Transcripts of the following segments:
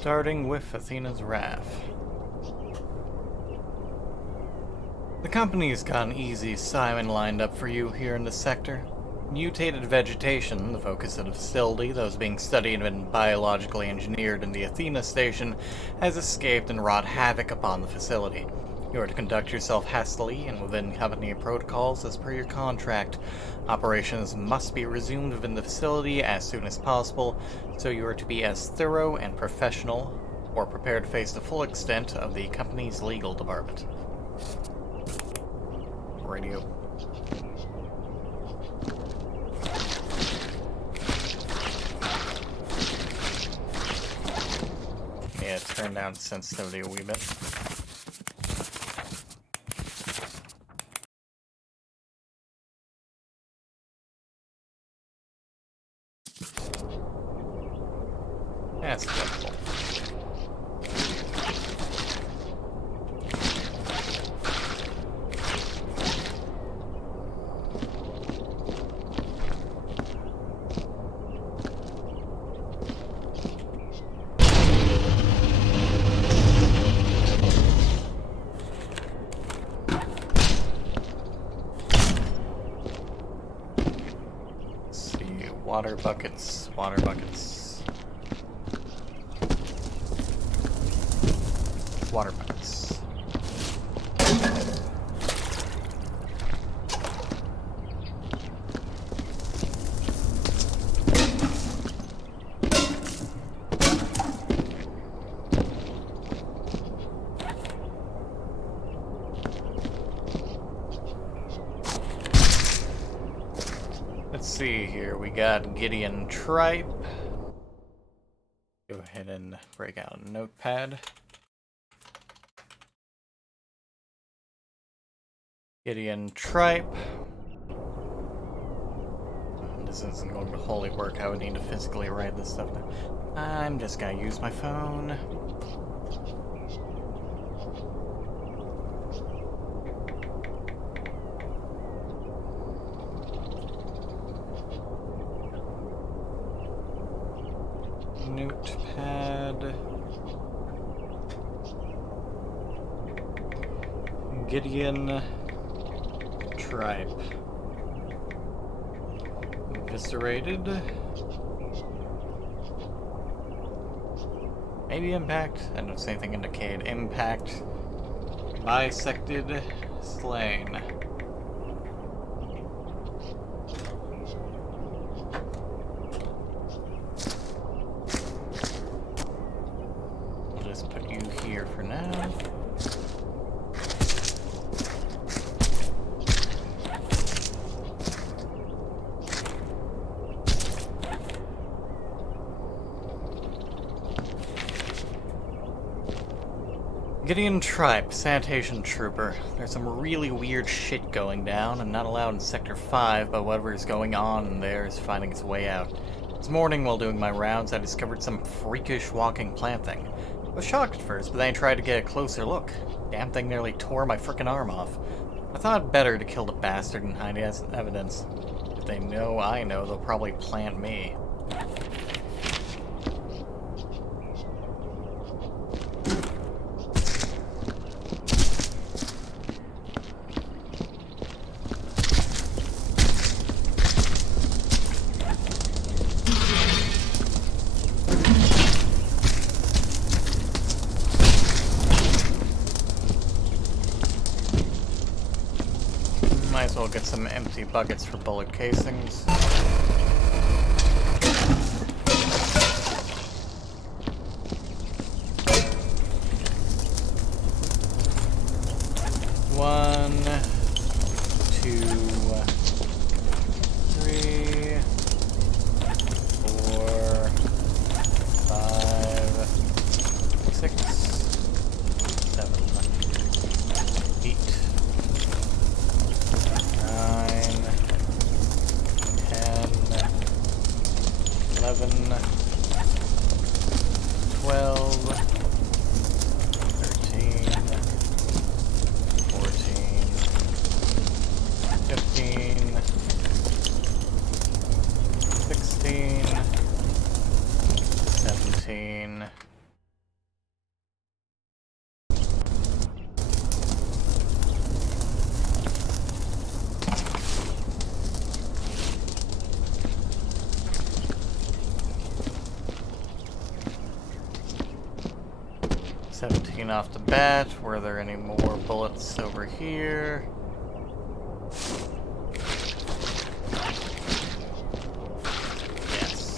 Starting with Athena's Wrath. The company's got an easy assignment lined up for you here in the sector. Mutated vegetation, the focus of the facility that was being studied and biologically engineered in the Athena station, has escaped and wrought havoc upon the facility. You are to conduct yourself hastily and within company protocols as per your contract. Operations must be resumed within the facility as soon as possible, so you are to be as thorough and professional, or prepared to face the full extent of the company's legal department. Radio. Yeah, turn down sensitivity a wee bit. That's acceptable. Water buckets, water buckets. Water buckets. Let's see here, we got Gideon Tripe. Go ahead and break out a notepad. Gideon Tripe. This isn't going to wholly work. I would need to physically write this stuff down. I'm just gonna use my phone. Notepad. Gideon Tripe. Eviscerated. Maybe impact. I don't see anything indicate impact. Bisected. Slain. Put you here for now. Gideon Tripe, sanitation trooper. There's some really weird shit going down. I'm not allowed in Sector 5, but whatever is going on in there is finding its way out. This morning, while doing my rounds, I discovered some freakish walking plant thing. I was shocked at first, but then I tried to get a closer look. Damn thing nearly tore my frickin' arm off. I thought it better to kill the bastard and hide his evidence. If they know I know, they'll probably plant me. Might as well get some empty buckets for bullet casings. One, two, three, four, five, six, seven, 8. 9, 10, 11, 12, 13, 14, 15, 16, 17, 17 off the bat. Were there any more bullets over here? Yes.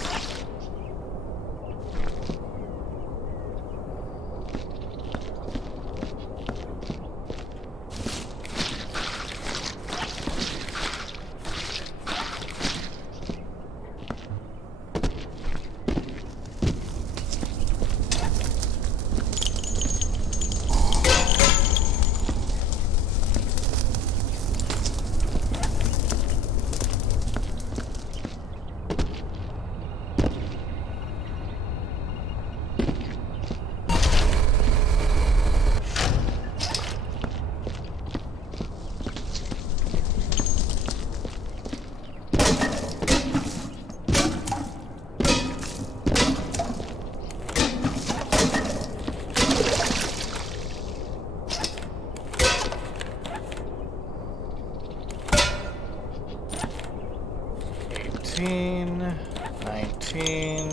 $18, $19,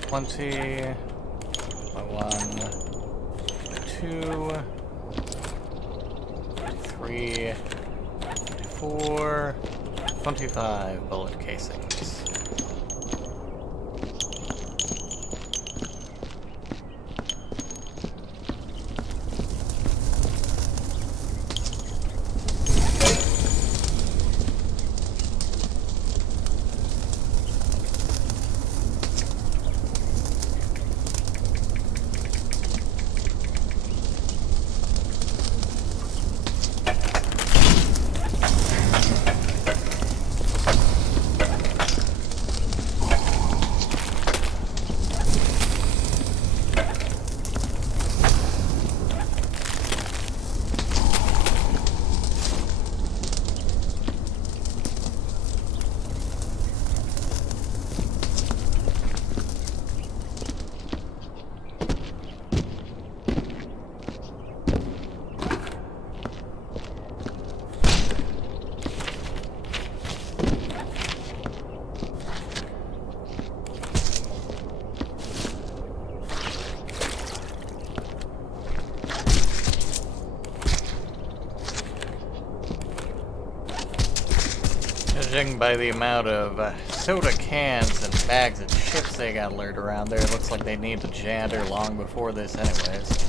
$20, $1, $2, $3, $4, $25 bullet casings. Judging by the amount of soda cans and bags of chips they got lured around there, it looks like they need to janitor long before this anyways.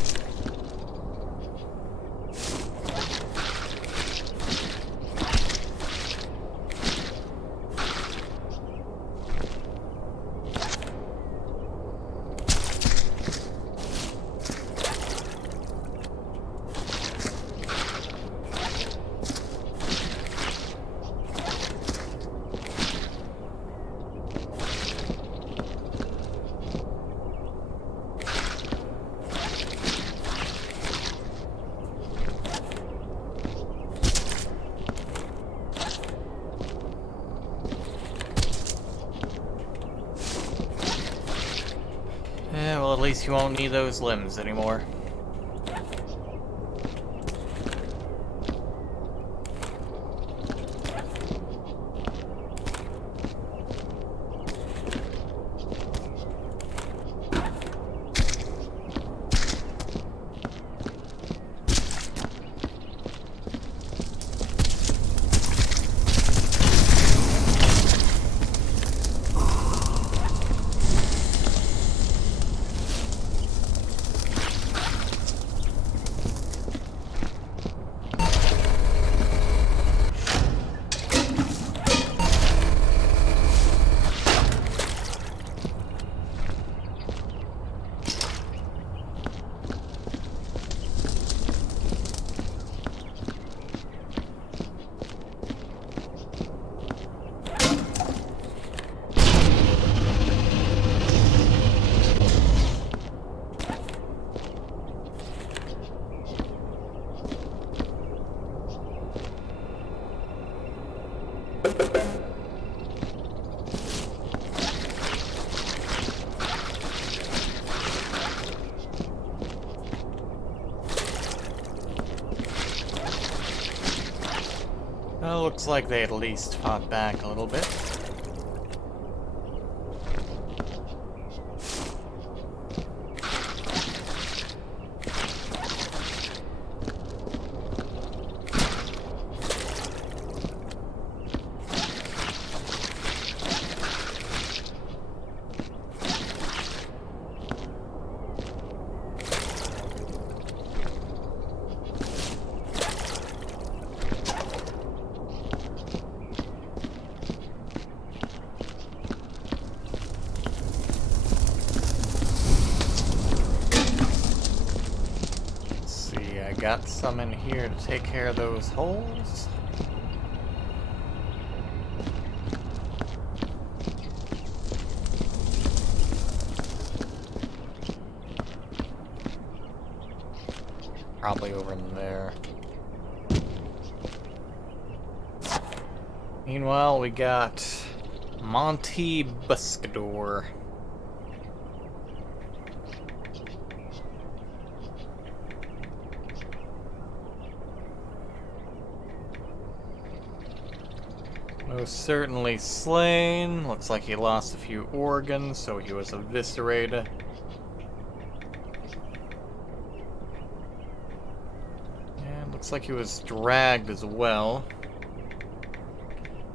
Yeah, well, at least you won't need those limbs anymore. Well, looks like they at least fought back a little bit. got some in here to take care of those holes. Probably over in there. Meanwhile, we got Monty Buscador. Most certainly slain. Looks like he lost a few organs, so he was eviscerated. And looks like he was dragged as well.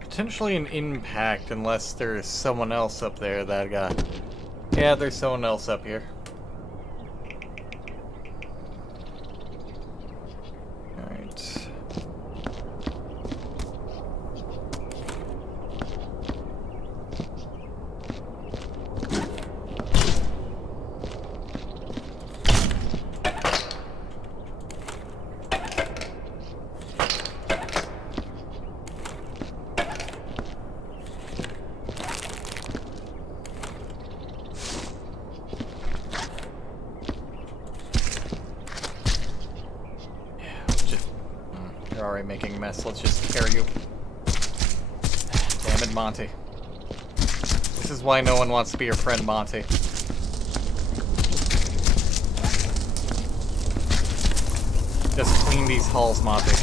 Potentially an impact, unless there's someone else up there that got... Yeah, there's someone else up here. Alright. You're already making a mess. Let's just carry you. Damn it, Monty. This is why no one wants to be your friend, Monty. Just clean these halls, Monty.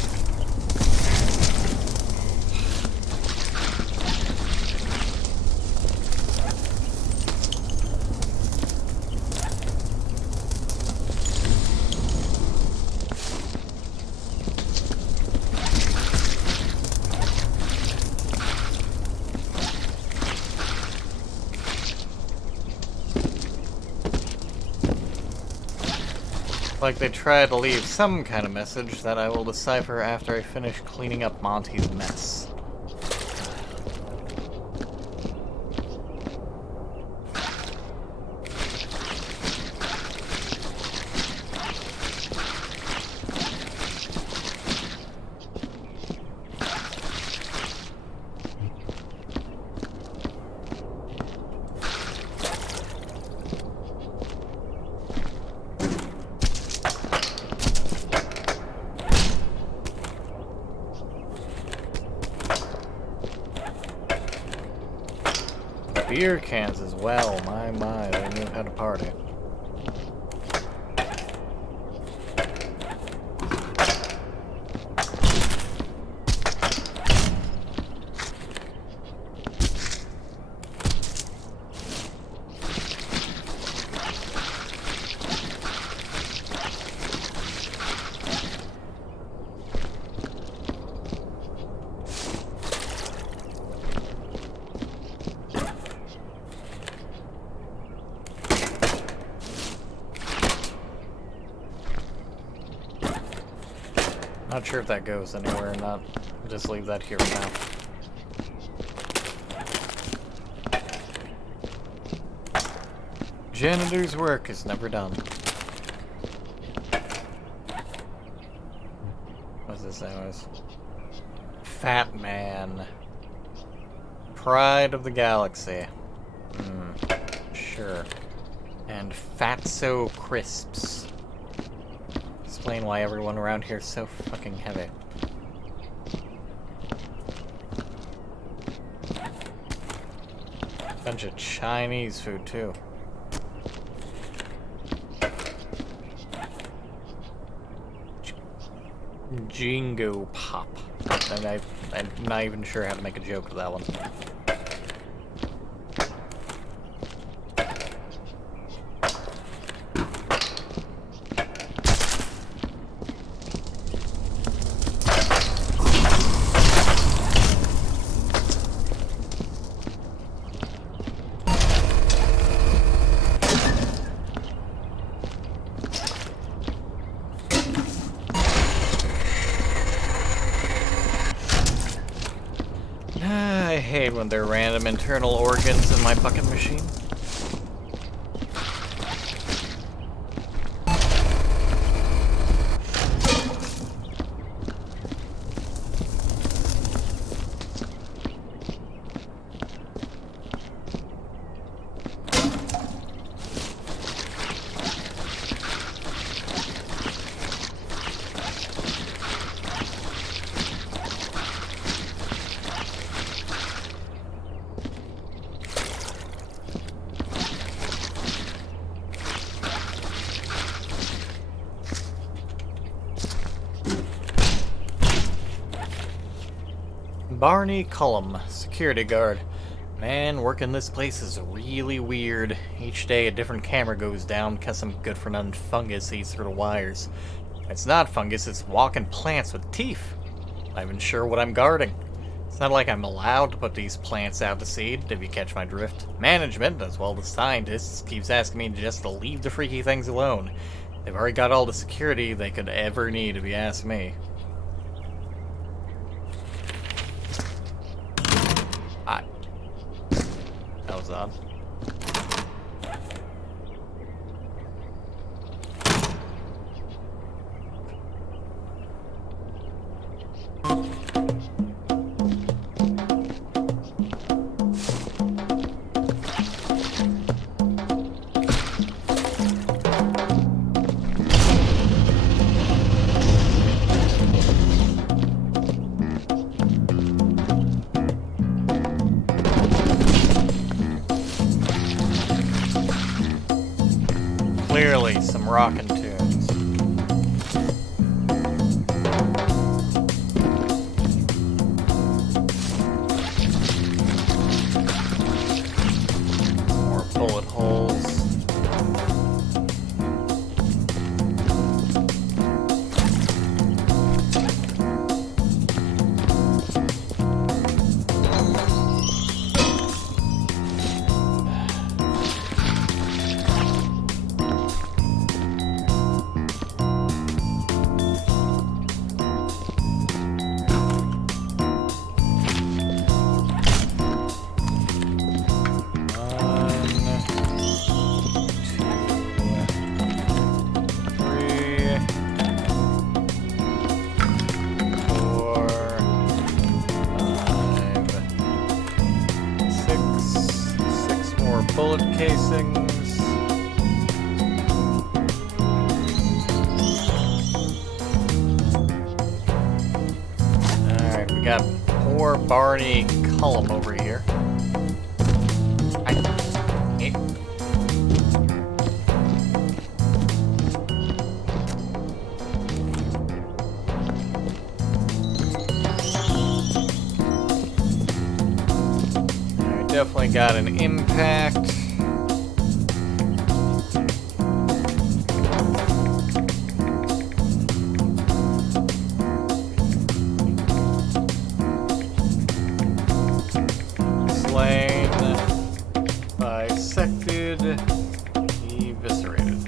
Like they try to leave some kind of message that I will decipher after I finish cleaning up Monty's mess. Beer cans as well, my, they knew how to party. Not sure if that goes anywhere or not. I'll just leave that here for now. Janitor's work is never done. What's this anyways? Fat Man. Pride of the Galaxy. Sure. And Fatso Crisps. Explain why everyone around here is so fucking heavy. Bunch of Chinese food too. Jingo Pop. I'm not even sure how to make a joke of that one. I hate when there are random internal organs in my bucket machine. Barney Cullum, security guard. Man, working this place is really weird. Each day a different camera goes down because some good for nothing fungus eats through the wires. It's not fungus, it's walking plants with teeth. Not even sure what I'm guarding. It's not like I'm allowed to put these plants out to seed, if you catch my drift. Management, as well as scientists, keeps asking me just to leave the freaky things alone. They've already got all the security they could ever need, if you ask me. That was odd. Clearly some rockin' tunes. More bullet holes. Bullet casings. Alright, we got poor Barney Cullum over here. Definitely got an impact. Slain, bisected, eviscerated.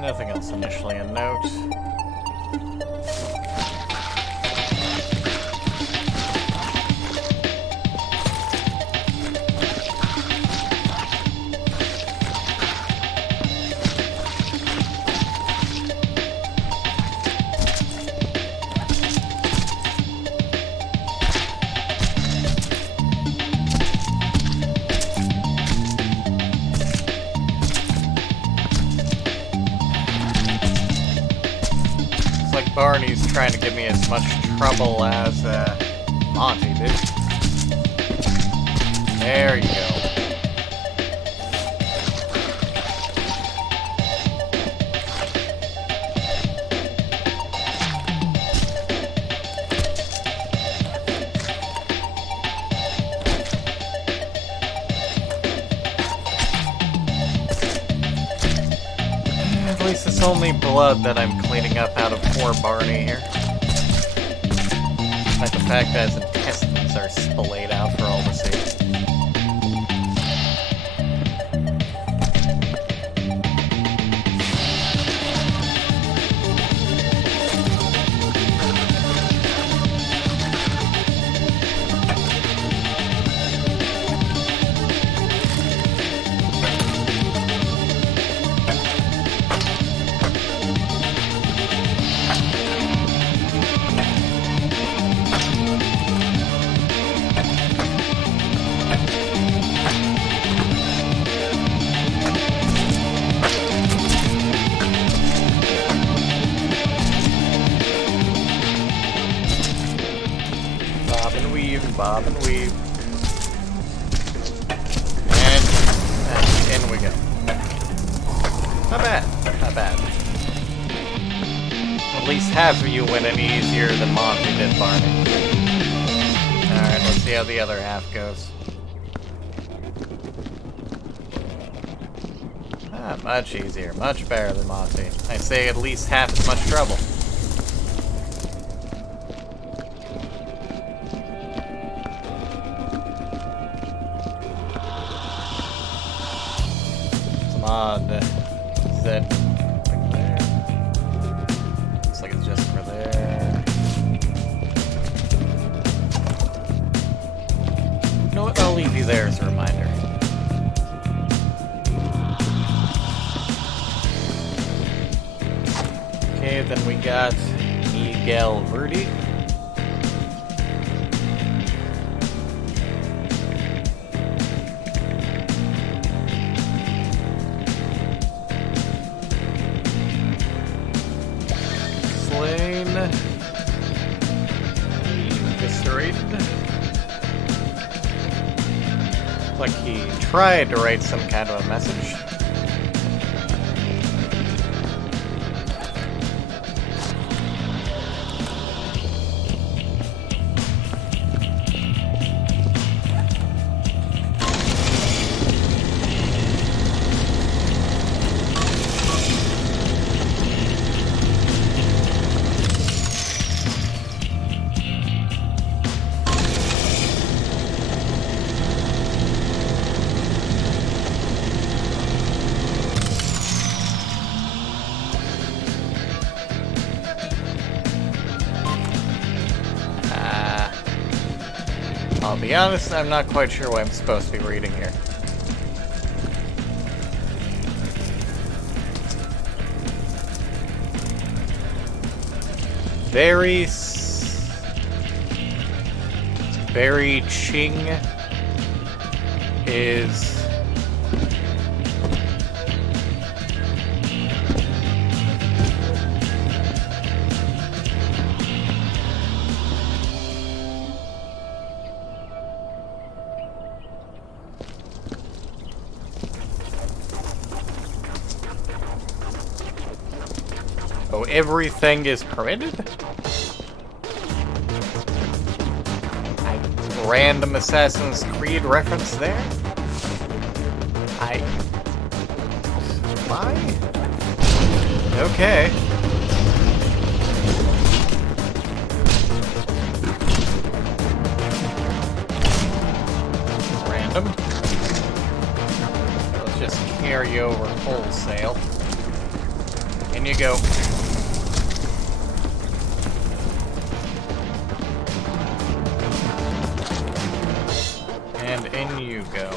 Nothing else initially a note. Barney's trying to give me as much trouble as Monty did. There you go. At least it's only blood that I'm cleaning up out of poor Barney here. Like the fact that his intestines are splayed out for all to see. Bob and weave. least half of you went any easier than Monty did, Barney. Alright, let's see how the other half goes. Much easier, much better than Monty. I say at least half as much trouble. Come on, is that like there? Looks like it's just for there. You know what? I'll leave you there as a reminder. Okay, then we got Miguel Verdi. Slain. Eviscerated. Like he tried to write some kind of a message. I'll be honest, I'm not quite sure what I'm supposed to be reading here. Very Ching is oh, everything is permitted? Random Assassin's Creed reference there? Why? Okay. Random. Let's just carry over wholesale. In you go. And in you go.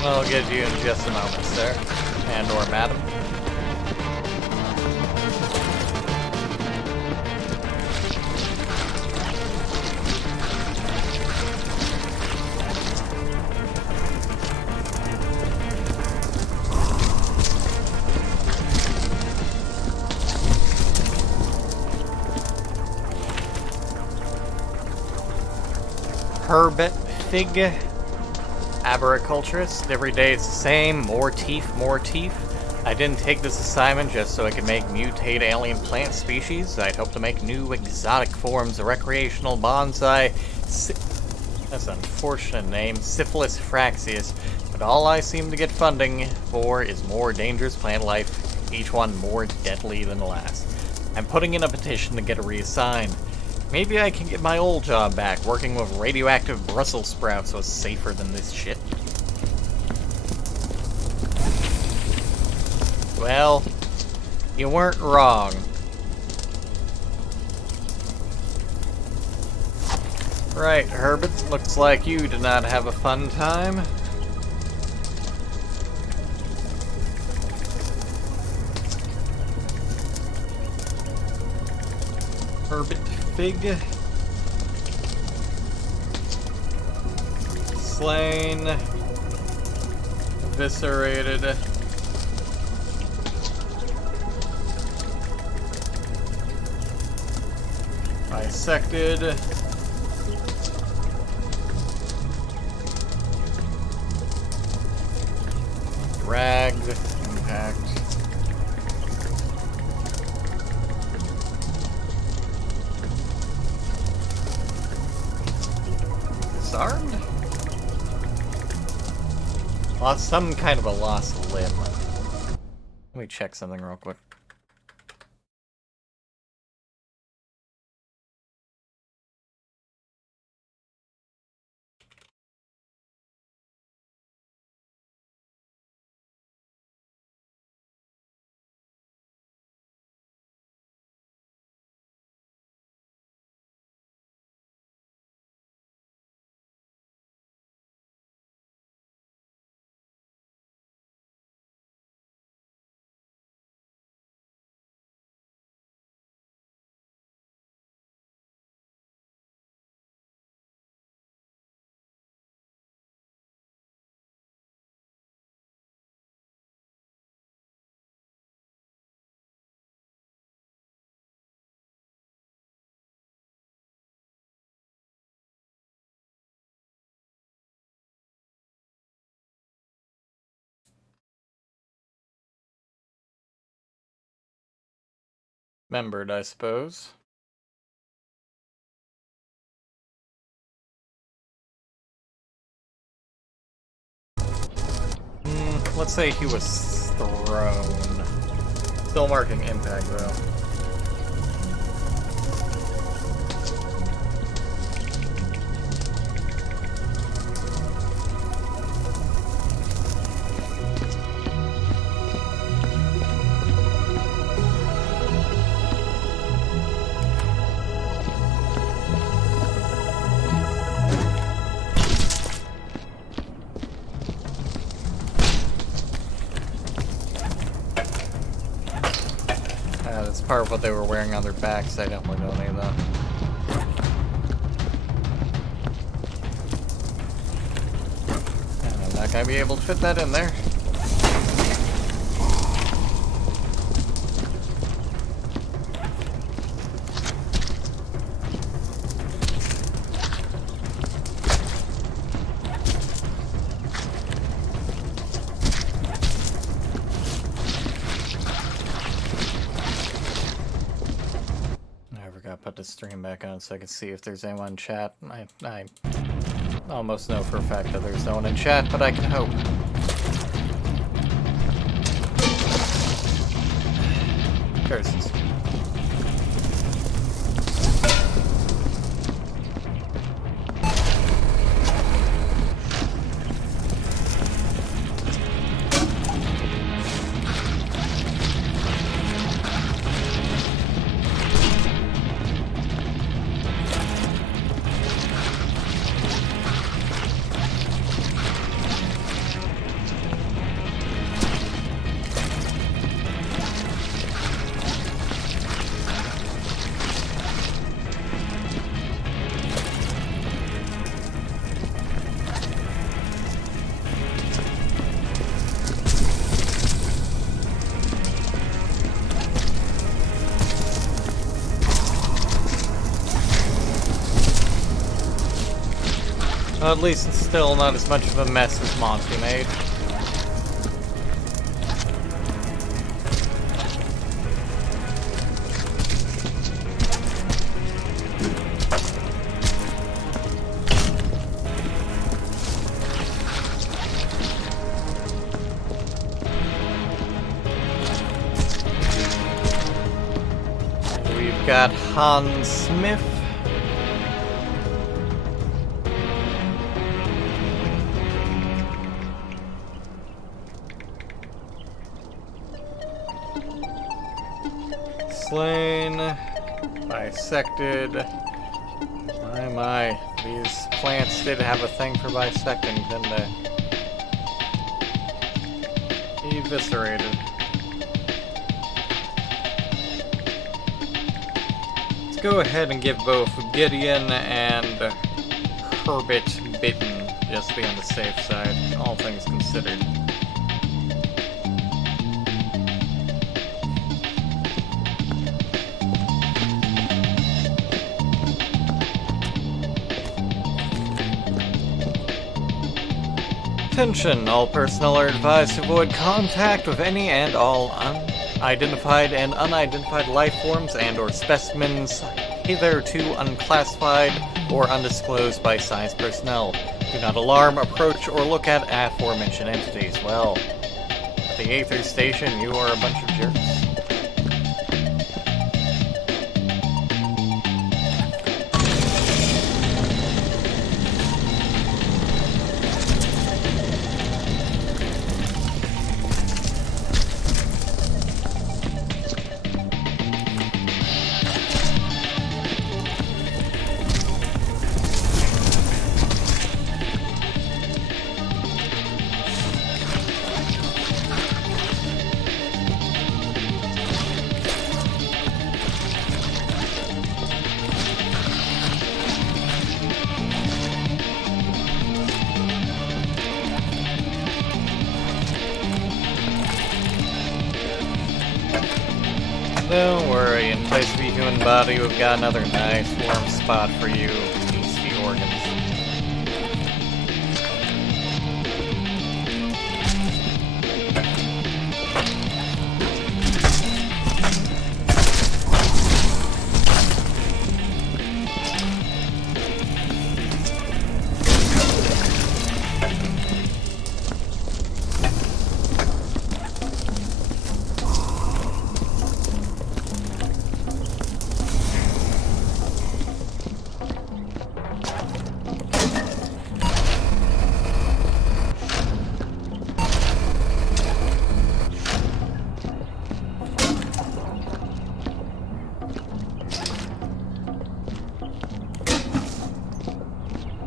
I'll get you in just a moment, sir. And or madam. Herbet Fig. Arboriculturist. Every day it's the same. More teeth, more teeth. I didn't take this assignment just so I could make mutate alien plant species. I'd hope to make new exotic forms of recreational bonsai. That's an unfortunate name. Syphilis fraxius. But all I seem to get funding for is more dangerous plant life, each one more deadly than the last. I'm putting in a petition to get it reassigned. Maybe I can get my old job back. Working with radioactive Brussels sprouts was safer than this shit. Well, you weren't wrong. Right, Herbert. Looks like you did not have a fun time. Herbert Fig. Slain. Eviscerated. Bisected. Dragged. Impact. Disarmed? Lost some kind of a lost limb. Let me check something real quick. Membered, I suppose. Let's say he was thrown. Still marking impact, though. That's part of what they were wearing on their backs. I don't really know any of that. And I'm not gonna be able to fit that in there. Put the stream back on so I can see if there's anyone in chat. I almost know for a fact that there's no one in chat, but I can hope. Curses. Well, at least it's still not as much of a mess as Monty made. We've got Hans Smith. Slain, bisected. My, these plants did have a thing for bisecting, didn't they? Eviscerated. Let's go ahead and give both Gideon and Herbert bitten, just to be on the safe side, all things considered. Attention, all personnel are advised to avoid contact with any and all unidentified and unidentified life forms and or specimens hitherto unclassified or undisclosed by science personnel. Do not alarm, approach, or look at aforementioned entities. Well, at the Aether Station, you are a bunch of jerks. Don't worry, in place of your human body, we've got another nice warm spot for you, beastly organs.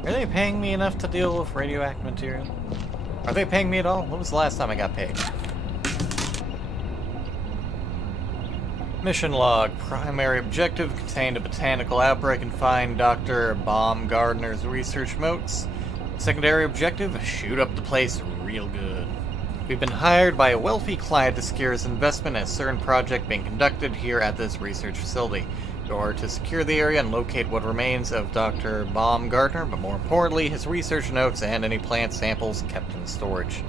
Are they paying me enough to deal with radioactive material? Are they paying me at all? When was the last time I got paid? Mission log. Primary objective: contained a botanical outbreak and find Dr. Baumgartner's research notes. Secondary objective: shoot up the place real good. We've been hired by a wealthy client to secure his investment in a certain project being conducted here at this research facility. In order to secure the area and locate what remains of Dr. Baumgartner, but more importantly, his research notes and any plant samples kept in storage.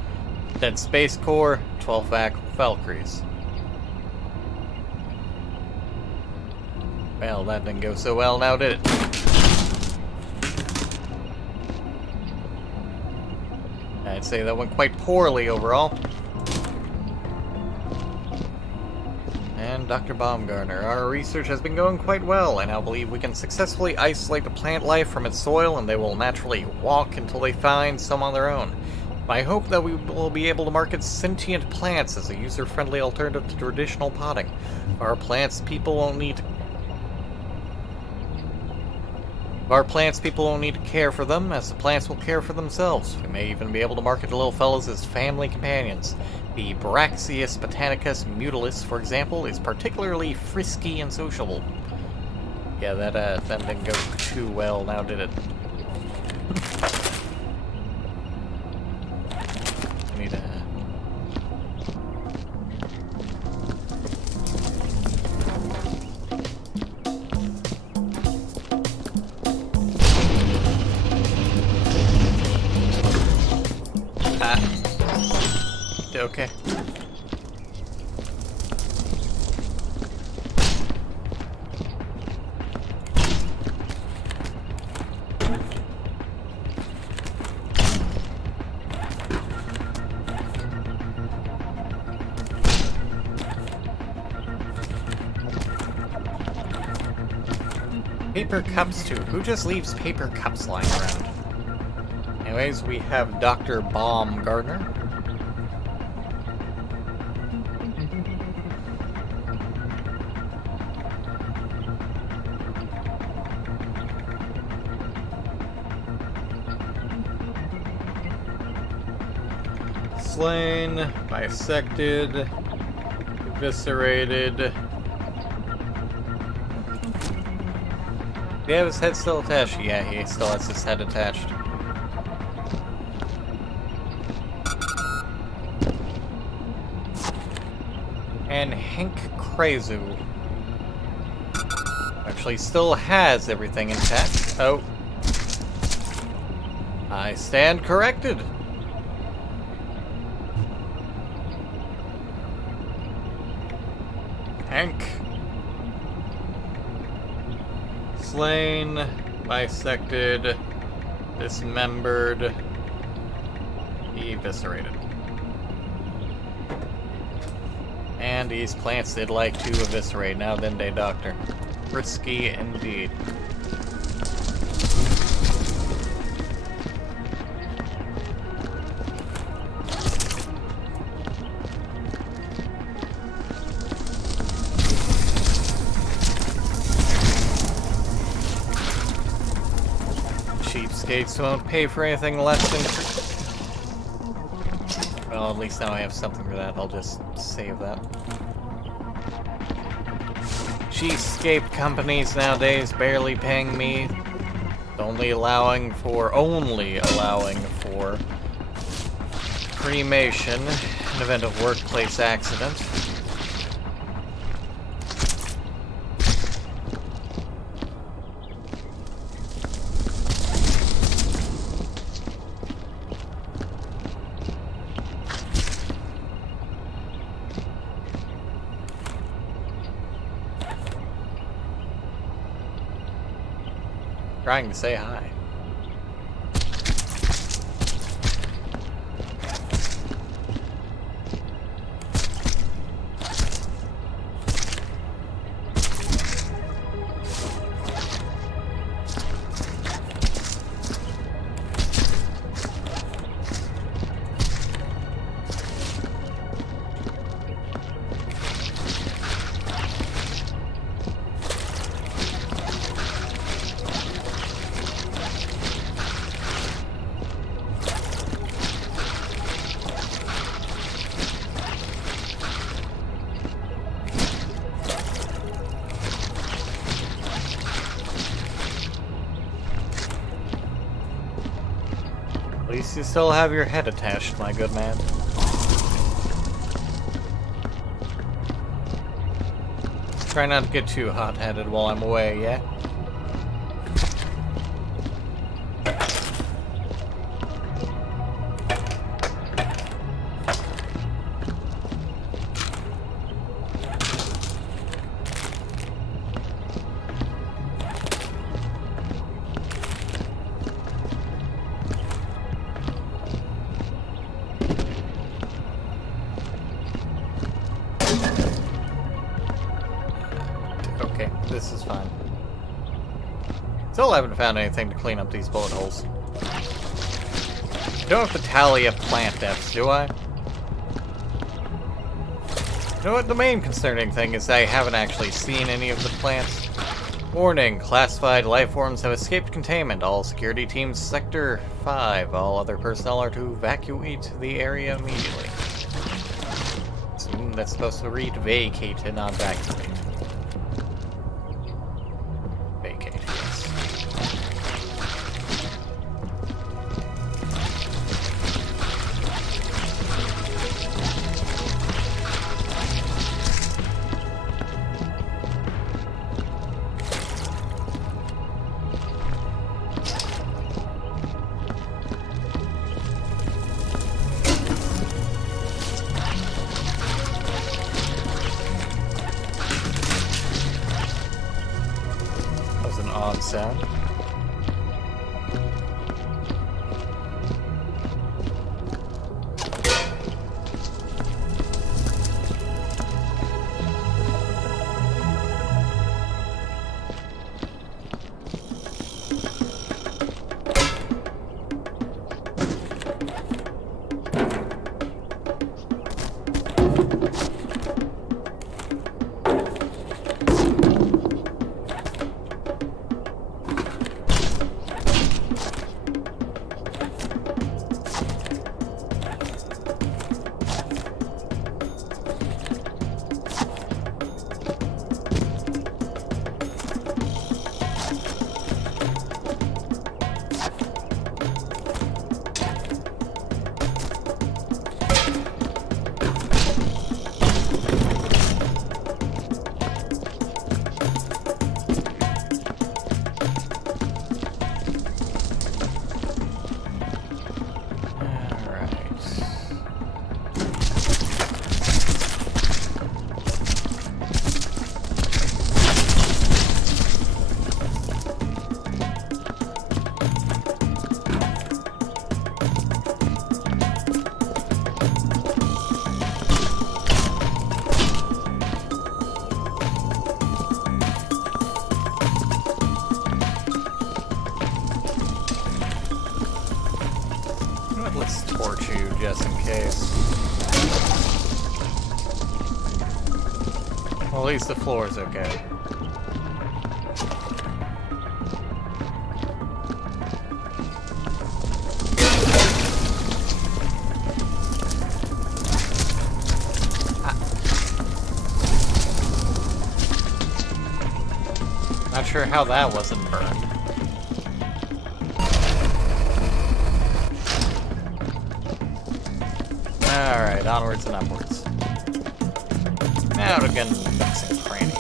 Dead Space Corps, 12 vac Valkyries. Well, that didn't go so well now, did it? I'd say that went quite poorly overall. And Dr. Baumgartner, our research has been going quite well. I now believe we can successfully isolate the plant life from its soil, and they will naturally walk until they find some on their own. I hope that we will be able to market sentient plants as a user-friendly alternative to traditional potting. Our plants people won't need to care for them, as the plants will care for themselves. We may even be able to market the little fellows as family companions. The Braxius botanicus mutalis, for example, is particularly frisky and sociable. Yeah, that didn't go too well now, did it? I need a... Okay. Paper cups too. Who just leaves paper cups lying around? Anyways, we have Dr. Baumgartner. Slain, bisected, eviscerated. Do you have his head still attached? Yeah, he still has his head attached. And Hank Krazu actually still has everything intact. Oh. I stand corrected. Hank. Slain, bisected, dismembered, eviscerated. And these plants did like to eviscerate now then, they doctor. Risky indeed. Cheapskates won't pay for anything less than... Well, at least now I have something for that. I'll just save that. Cheapskate companies nowadays barely paying me. Only allowing for cremation in event of workplace accident. Trying to say hi. At least you still have your head attached, my good man. Try not to get too hot-headed while I'm away, yeah? Okay, this is fine. Still haven't found anything to clean up these bullet holes. I don't have to tally up plant deaths, do I? You know what? The main concerning thing is I haven't actually seen any of the plants. Warning, classified life forms have escaped containment. All security teams Sector 5. All other personnel are to evacuate the area immediately. That's supposed to read vacate and not evacuate. Vacate, yes. Odd sound. Let's torch you just in case. Well, at least the floor is okay. Not sure how that wasn't burned. Alright, onwards and upwards. Now to get into nooks and crannies.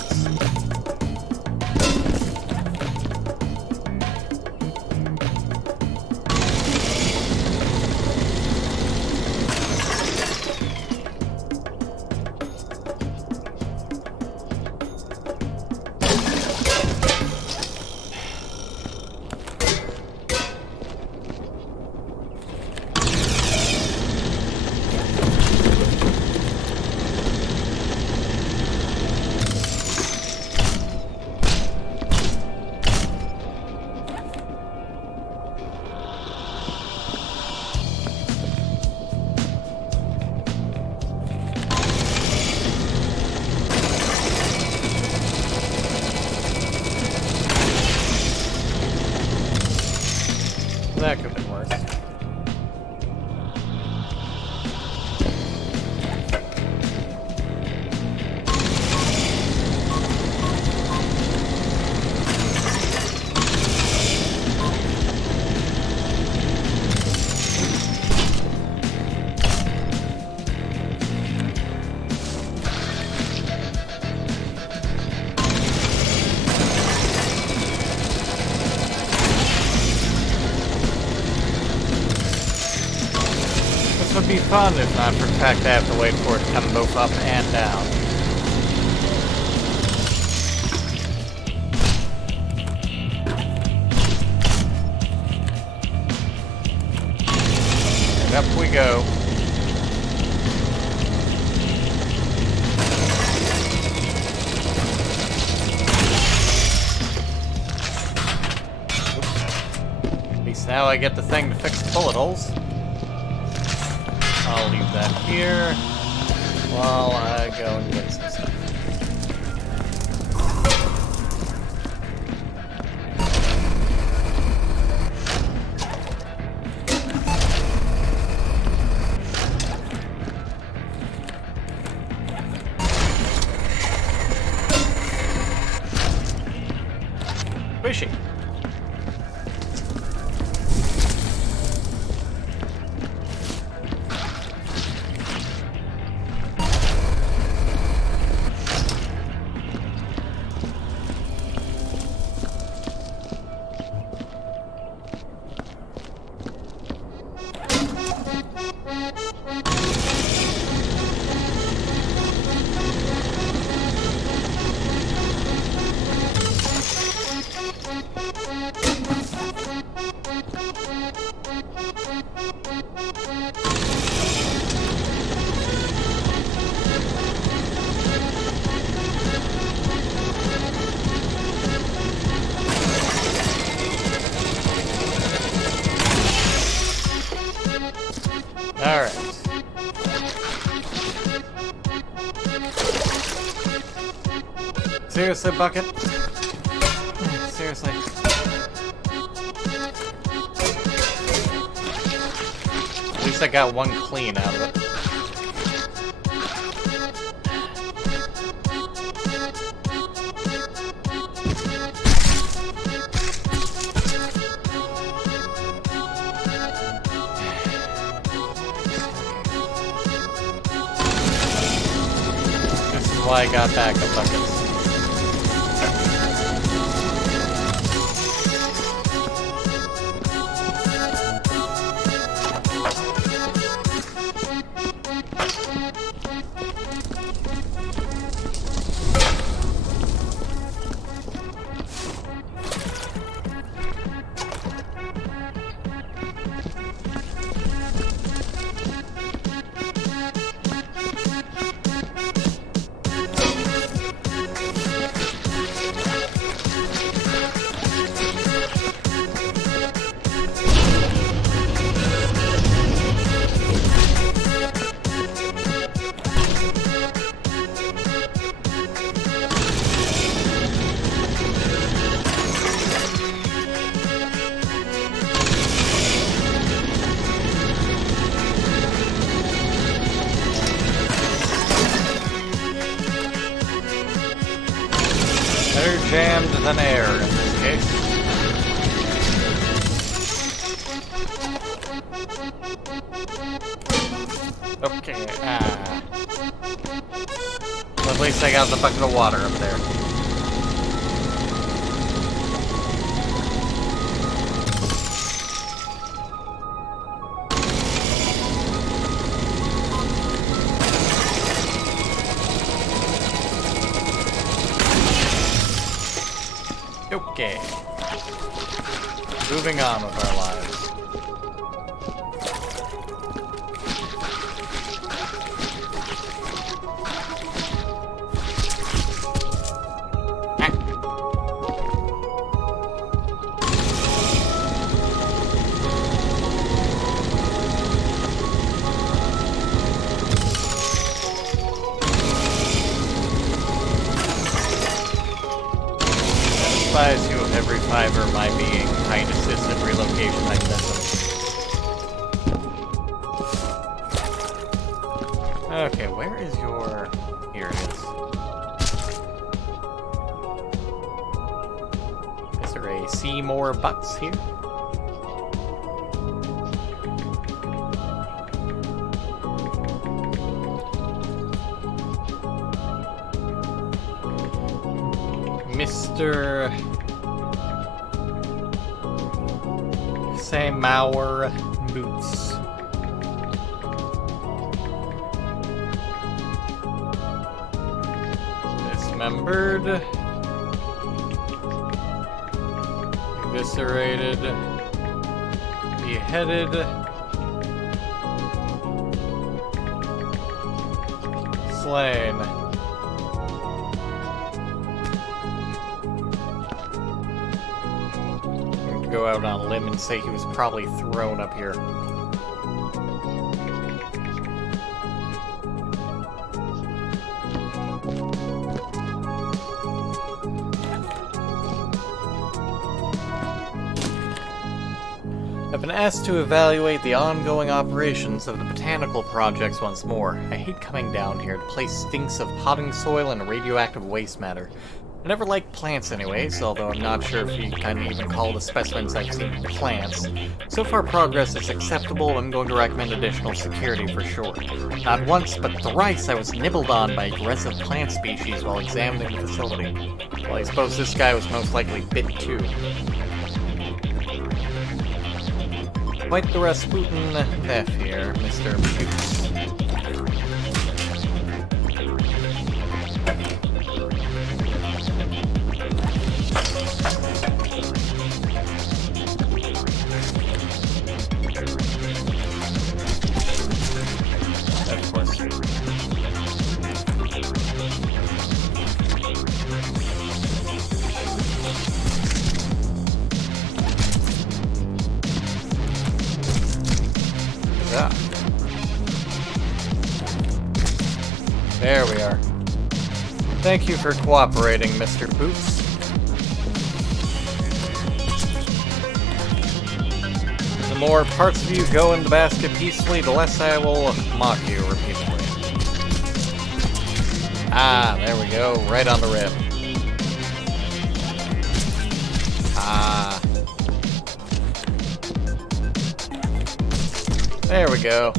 That could have been worse. This would be fun if not for the fact I have to wait for it to come both up and down. And up we go. Oops. At least now I get the thing to fix the bullet holes. I'll leave that here while I go and get some stuff. Fishy. Alright. Seriously, Bucket? Seriously. At least I got one clean out of it. Why I got backup buckets. jammed than air in this case. Okay, well, at least I got the bucket of water up there. Okay. Moving on with our lives. Advise you of every fiber of my being, kind assisted relocation mechanism. Okay, where is your... Here it is. Is there a Seymour Butts here? Mr. Seymour Boots. Dismembered. Eviscerated. Beheaded. Slain. Go out on a limb and say he was probably thrown up here. I've been asked to evaluate the ongoing operations of the botanical projects once more. I hate coming down here. The place stinks of potting soil and radioactive waste matter. I never liked plants anyways, although I'm not sure if you can even call the specimens I've seen plants. So far progress is acceptable, I'm going to recommend additional security for sure. Not once, but thrice I was nibbled on by aggressive plant species while examining the facility. Well, I suppose this guy was most likely bit too. Quite the Rasputin F here, Mr. Boots. There we are. Thank you for cooperating, Mr. Boots. The more parts of you go in the basket peacefully, the less I will mock you repeatedly. Ah, there we go, right on the rib. Ah. There we go.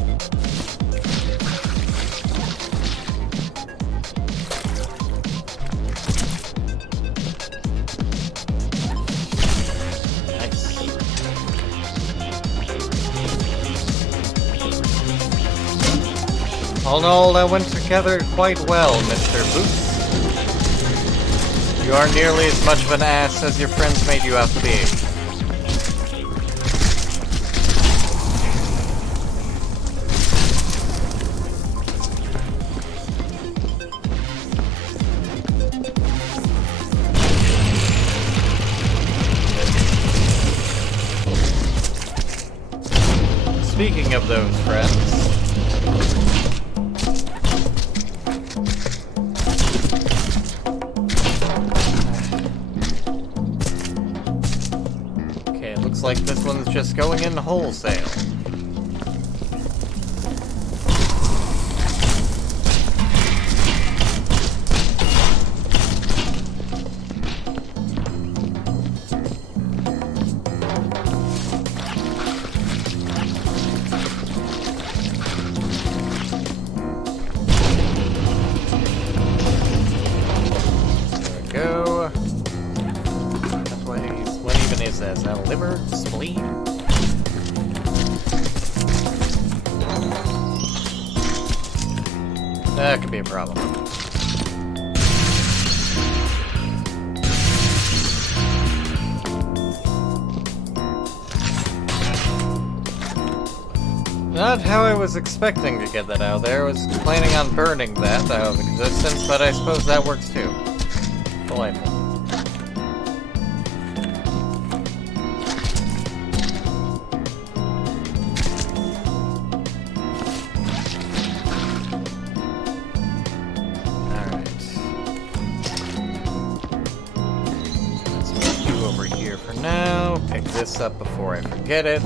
All in all, that went together quite well, Mr. Boots. You aren't nearly as much of an ass as your friends made you out to be. Speaking of those friends... like this one's just going in wholesale. That could be a problem. Not how I was expecting to get that out there. I was planning on burning that out of existence, but I suppose that works too. Delightful. Alright. Let's move you over here for now. Pick this up before I forget it.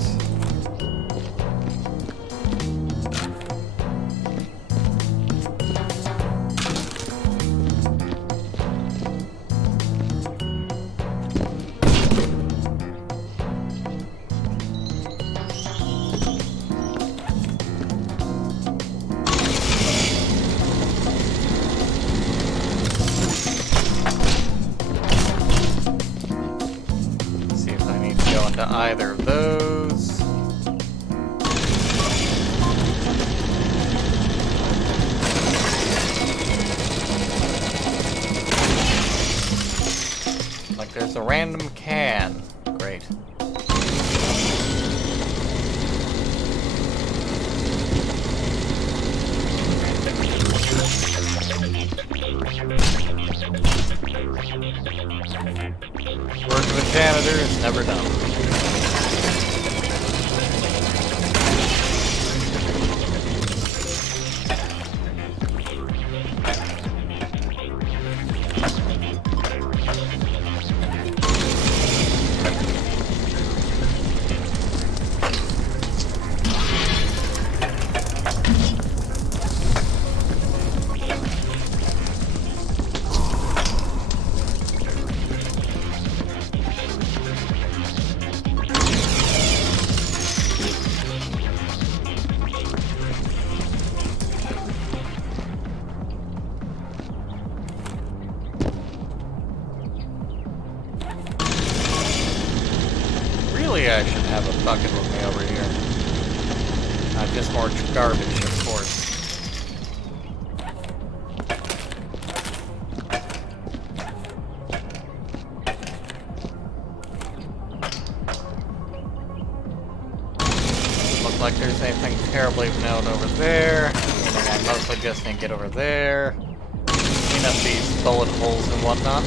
To either of those. Like there's a random can. Great. Work with a janitor is never done. I should have a bucket with me over here. Not just more garbage, of course. Doesn't look like there's anything terribly of note over there. I mostly just need to get over there. Clean up these bullet holes and whatnot.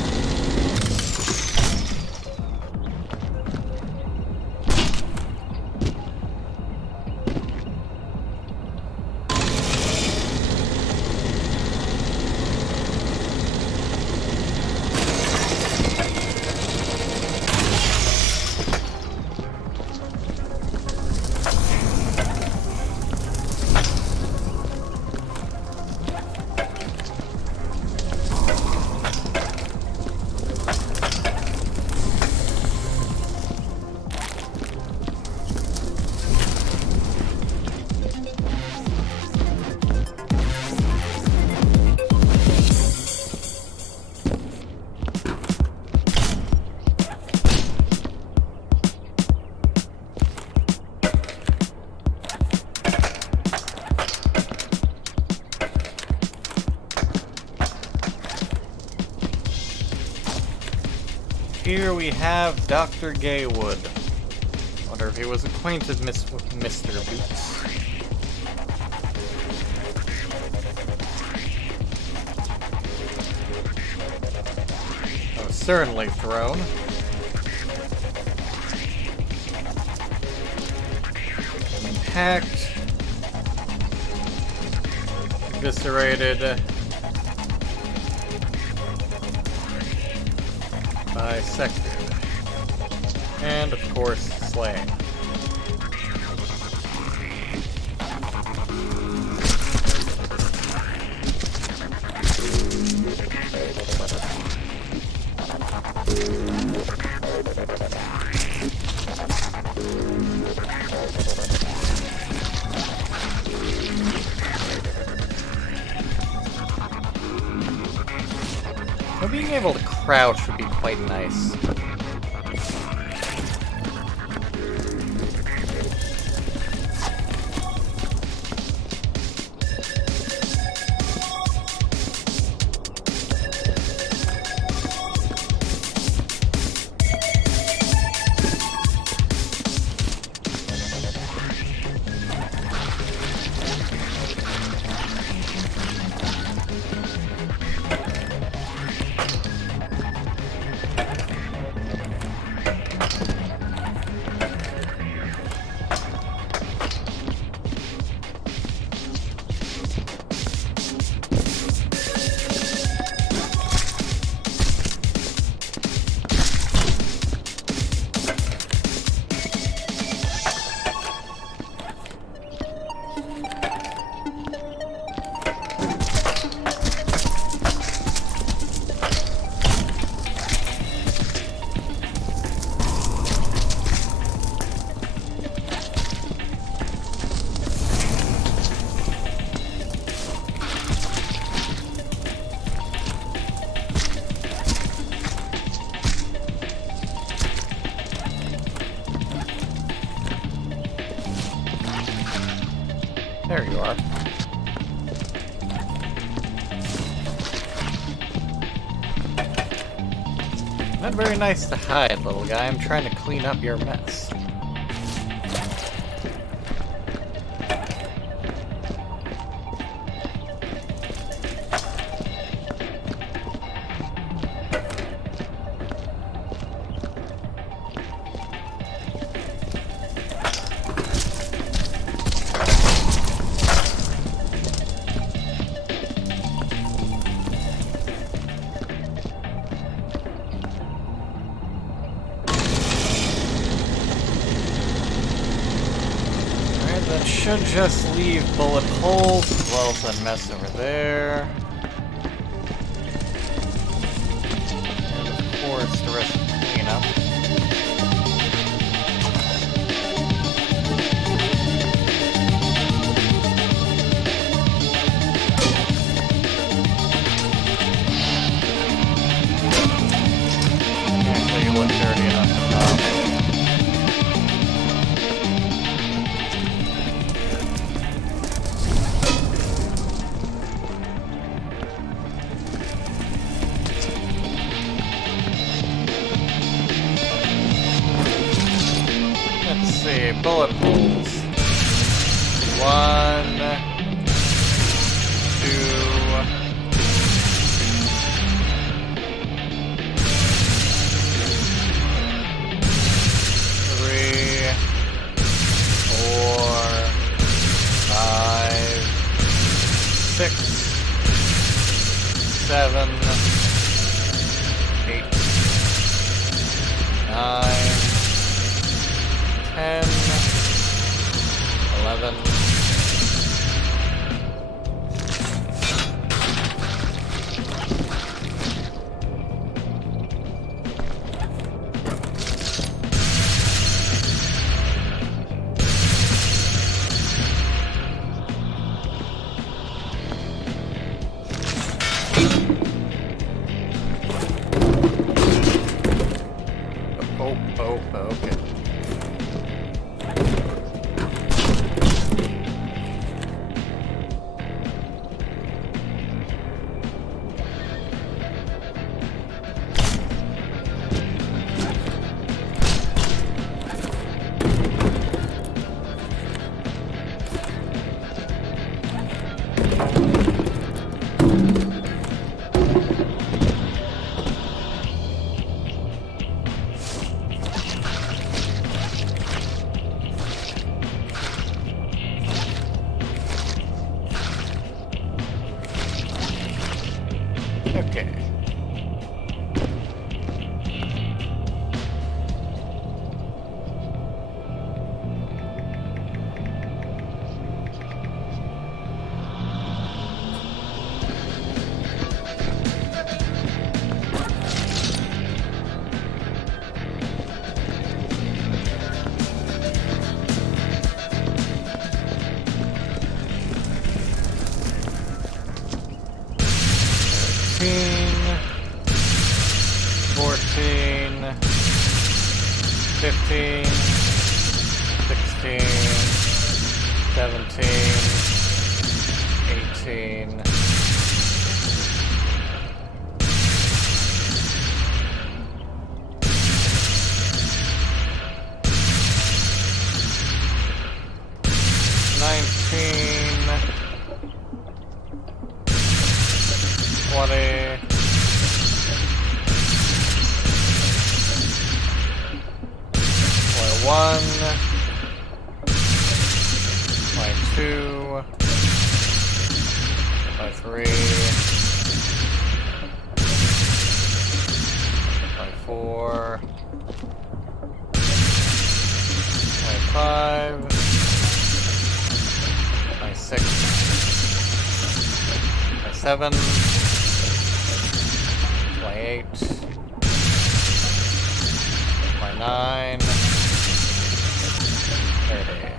Here we have Dr. Gaywood. Wonder if he was acquainted with Mr. Boots. Oh, certainly thrown. Hacked. Eviscerated. Bisected. And, of course, slain. Well, being able to crouch would be quite nice. There you are. Not very nice to hide, little guy. I'm trying to clean up your mess. That should just leave bullet holes as well as that mess over there. And of course, the rest of the cleanup. Actually, you look dirty enough to top. Let's see, bullet holes. 1, 2, 3, 4, 5, 6, 7, 8, 9, 10, 11, okay. Okay. Fifteen, 14, 15, 16, 17, 18, 19, 20, 21, 22, 23, 24, 25, 26, 27, 28, 29, 30.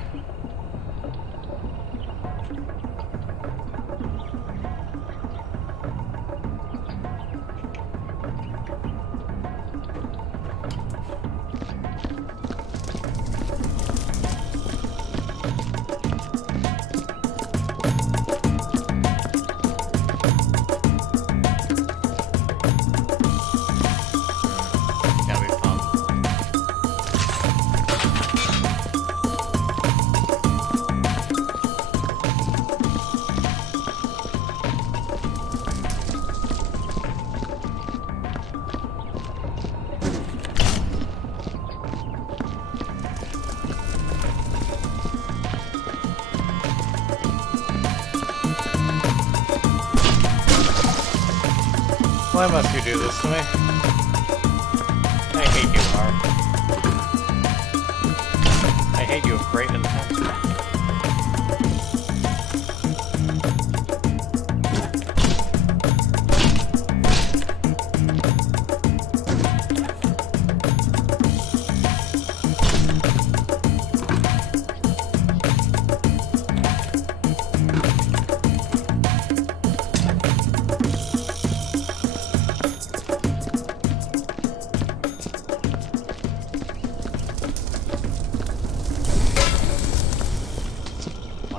Why must you do this to me? I hate you, Mark. I hate you with great intent.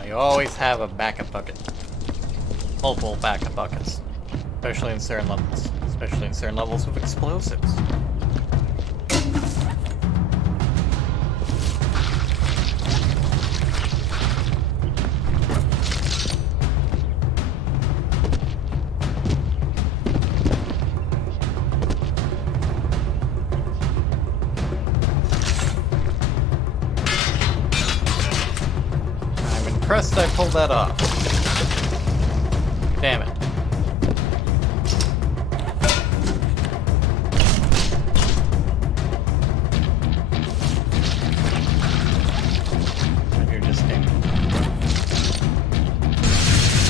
You always have a backup bucket. Multiple backup buckets. Especially in certain levels. Especially in certain levels with explosives. Impressed I pulled that off. Damn it. You're just game.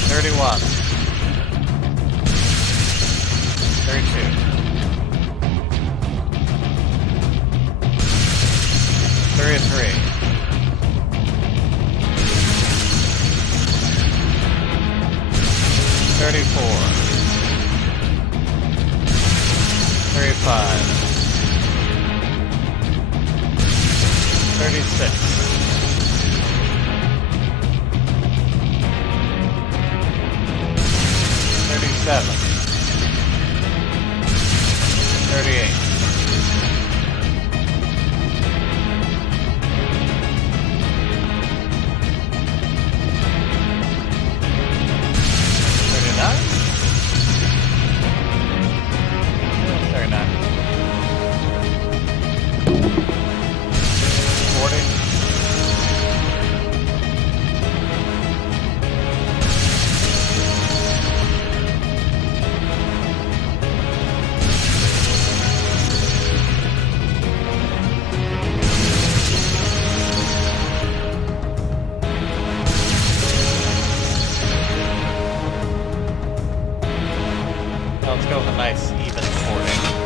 31. 32. 33. 34, 35, 36, 37, 38, 40. Let's go with a nice even 40.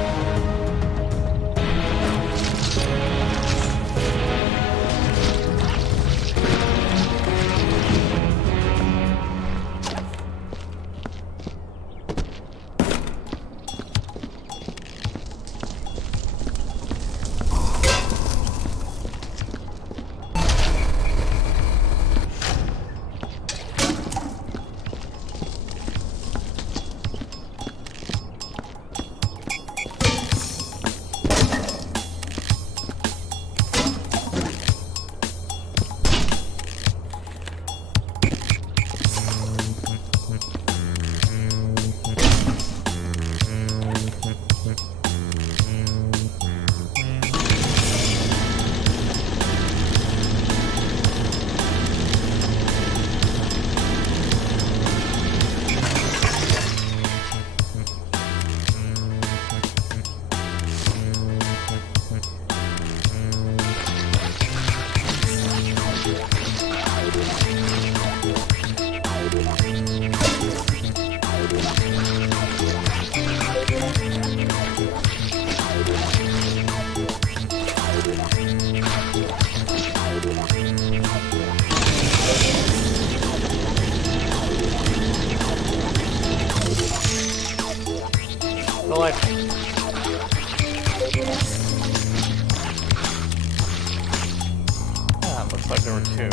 Looks like there were two.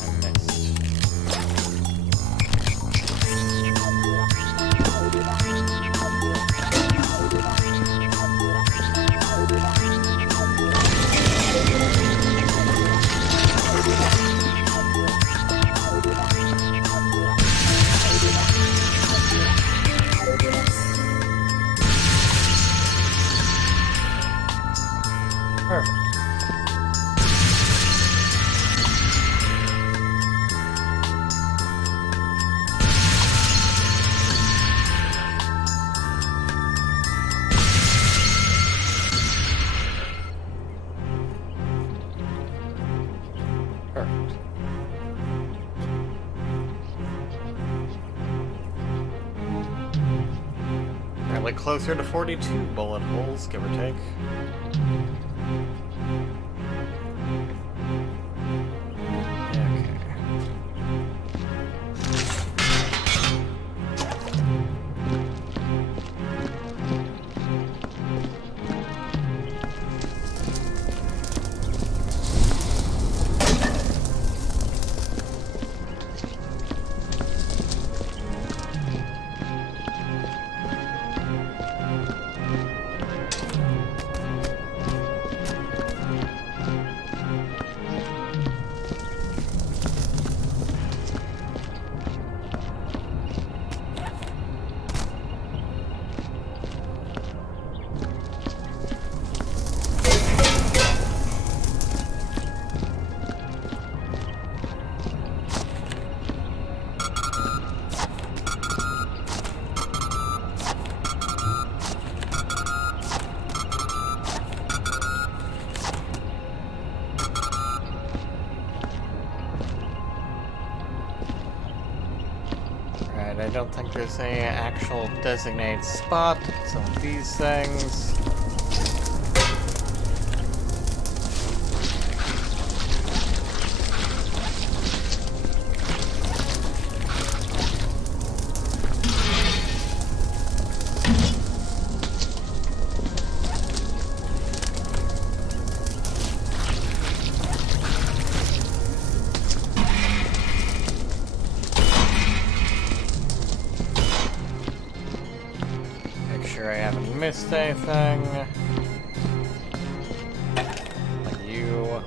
I missed. Perfect. Probably closer to 42 bullet holes, give or take. I don't think there's any actual designated spot. Some of these things. I haven't missed anything. Like you.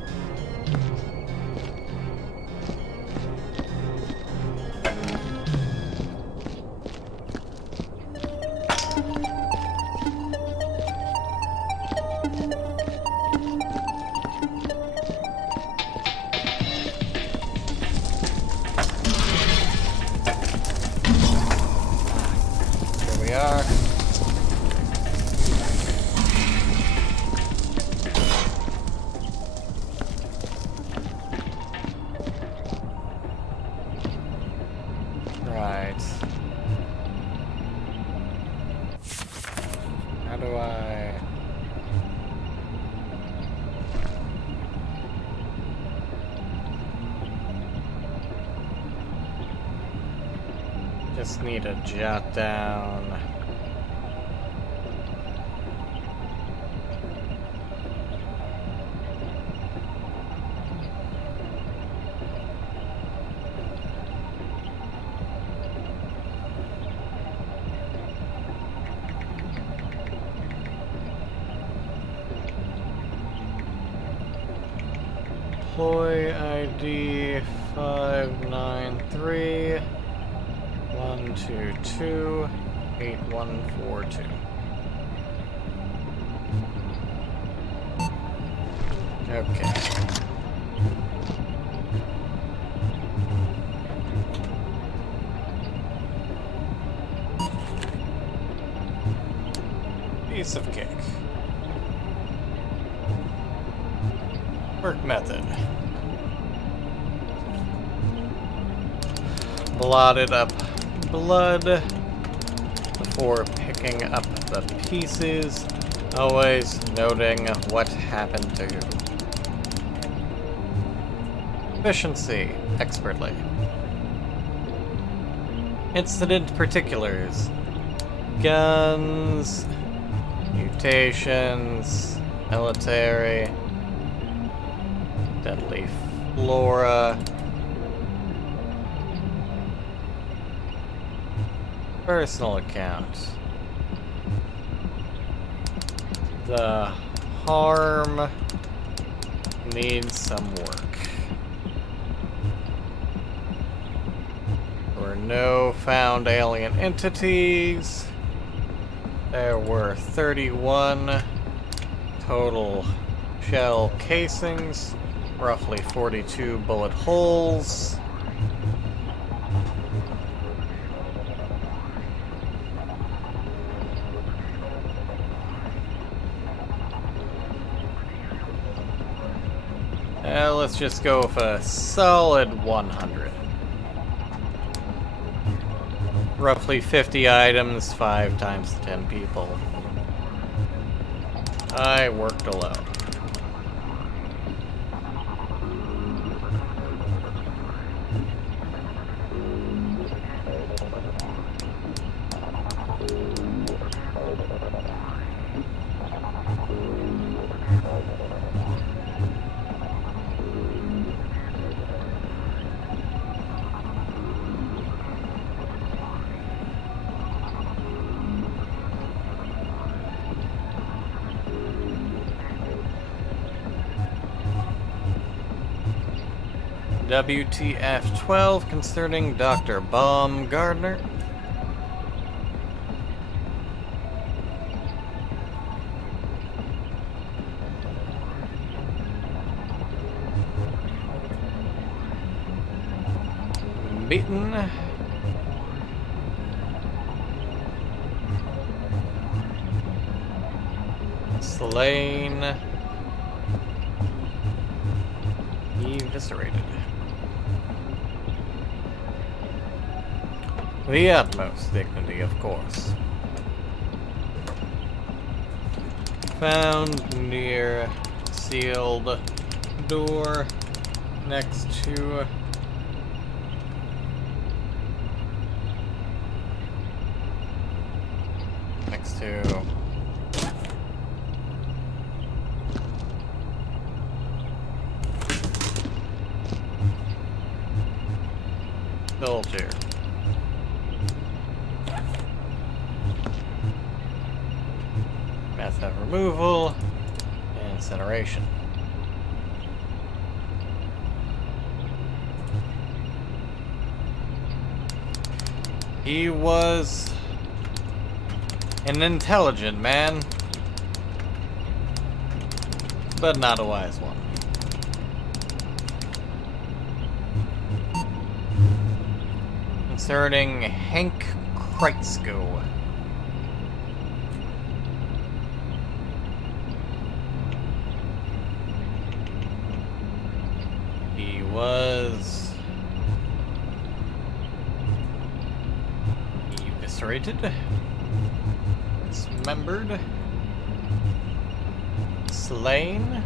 Here we are. Right. How do I... Just need to jot down... Employee ID 593 122 8142. Okay. Piece of cake. Work method. Blotted up blood before picking up the pieces, always noting what happened to you. Efficiency, expertly. Incident particulars. Guns, mutations, military, deadly flora, personal account. The harm needs some work. There were no found alien entities. There were 31 total shell casings, roughly 42 bullet holes. Let's just go with a solid 100. Roughly 50 items, 5 times 10 people. I worked alone. WTF 12 concerning Dr. Baumgardner. Beaten. Slain. Eviscerated. The utmost dignity, of course. Found near sealed door next to soldier. Method removal and incineration. He was an intelligent man, but not a wise one. Concerning Hank Kreitzko. He was eviscerated, dismembered, slain,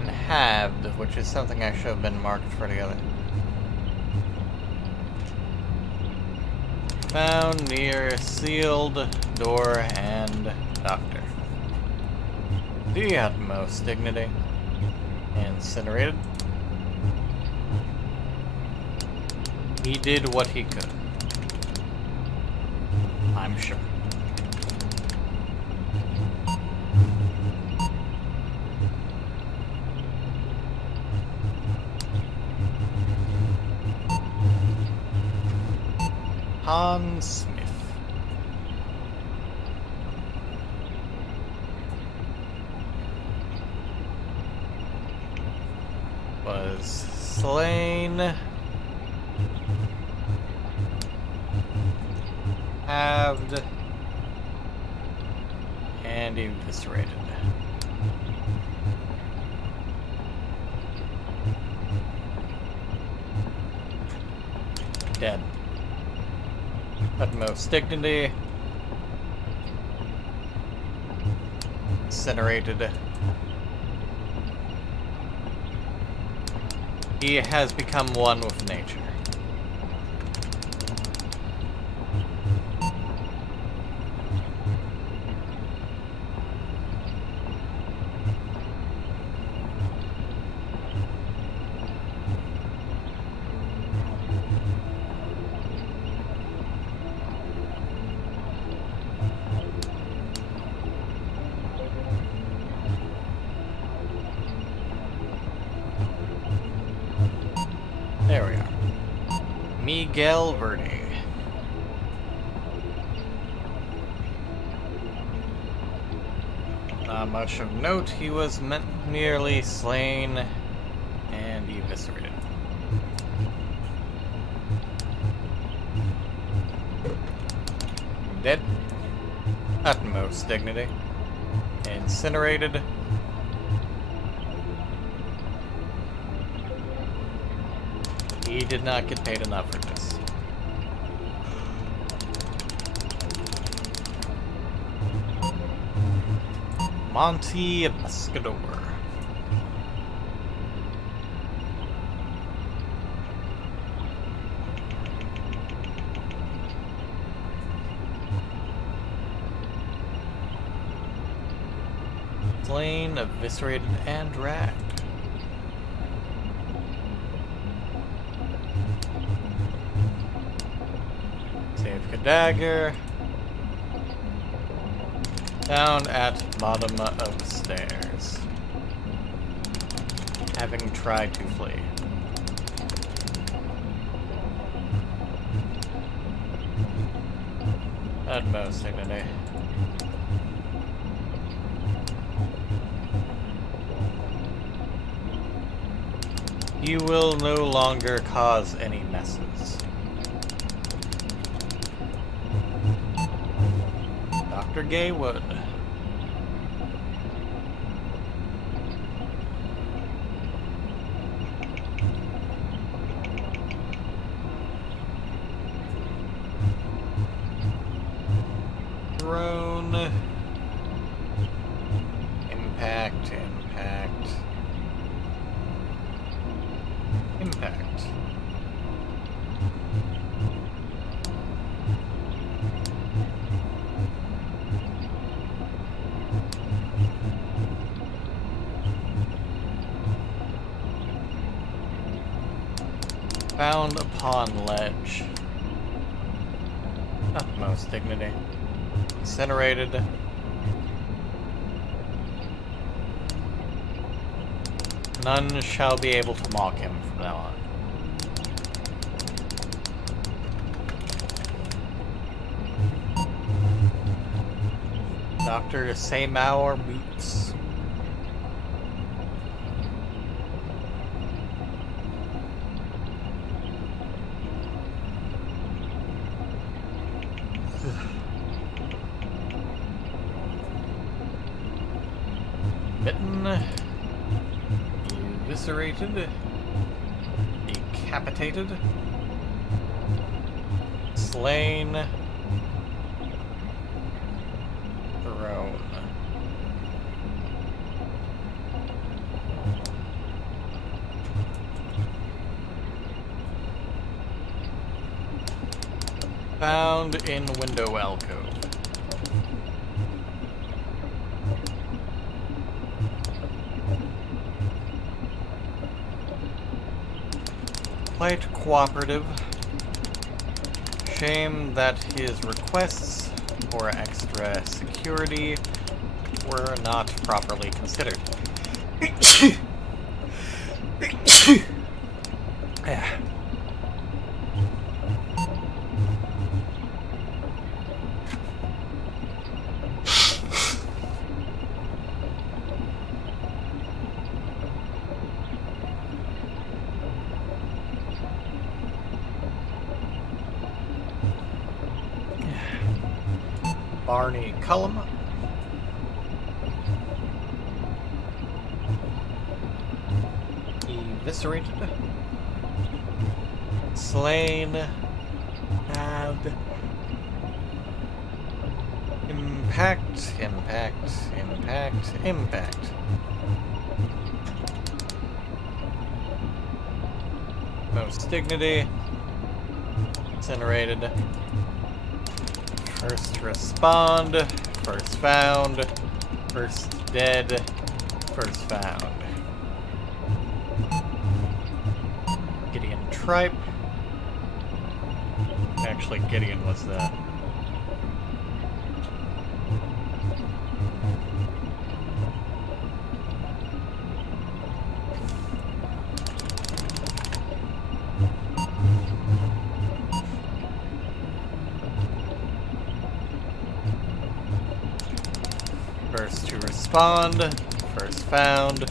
and halved, which is something I should have been marked for together. Found near sealed door and doctor. The utmost dignity. Incinerated. He did what he could. I'm sure. Hans Smith. Was slain. Halved. And eviscerated. Dead. Utmost dignity. Incinerated. He has become one with nature. There we are. Miguel Verde. Not much of note. He was nearly slain and eviscerated. Dead. Utmost dignity. Incinerated. He did not get paid enough for this. Monty Pescador. Slain, eviscerated, and dragged. Save Dagger. Down at bottom of stairs. Having tried to flee. Utmost dignity. You will no longer cause any messes. Dr. Gaywood. Throne. Impact, impact. Impact. Found upon ledge. Utmost dignity. Incinerated. None shall be able to mock him from now on. Dr. Seymour Boots. Bitten. Eviscerated. Decapitated. Slain. Thrown. Found in window alcove. Quite cooperative. Shame that his requests for extra security were not properly considered. Barney Cullum. Eviscerated. Slain. Nabbed. Impact, impact, impact, impact. Most dignity. Incinerated. First respond, first found, first dead, first found. Gideon Tripe. Actually, Gideon was that. First to respond, first found,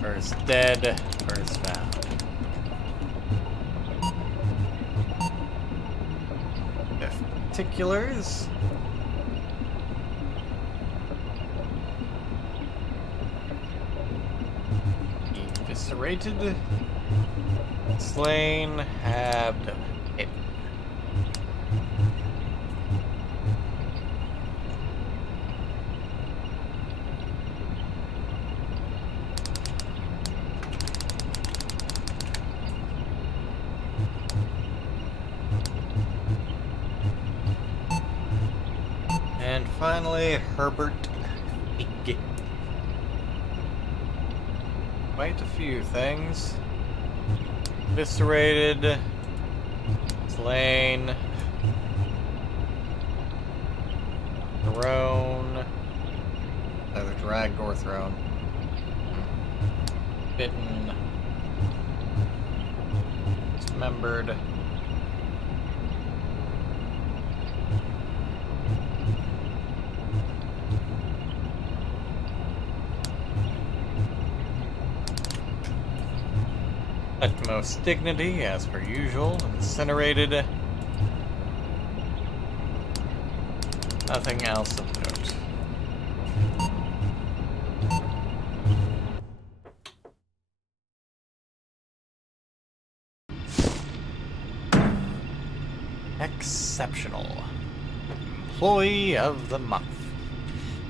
first dead, first found. Particulars. Eviscerated. Slain, halved, hit. And finally, Herbert Fig. Quite a few things. Eviscerated, slain, thrown, either dragged or thrown, bitten, dismembered, utmost dignity, as per usual, incinerated. Nothing else of note. Exceptional. Employee of the Month.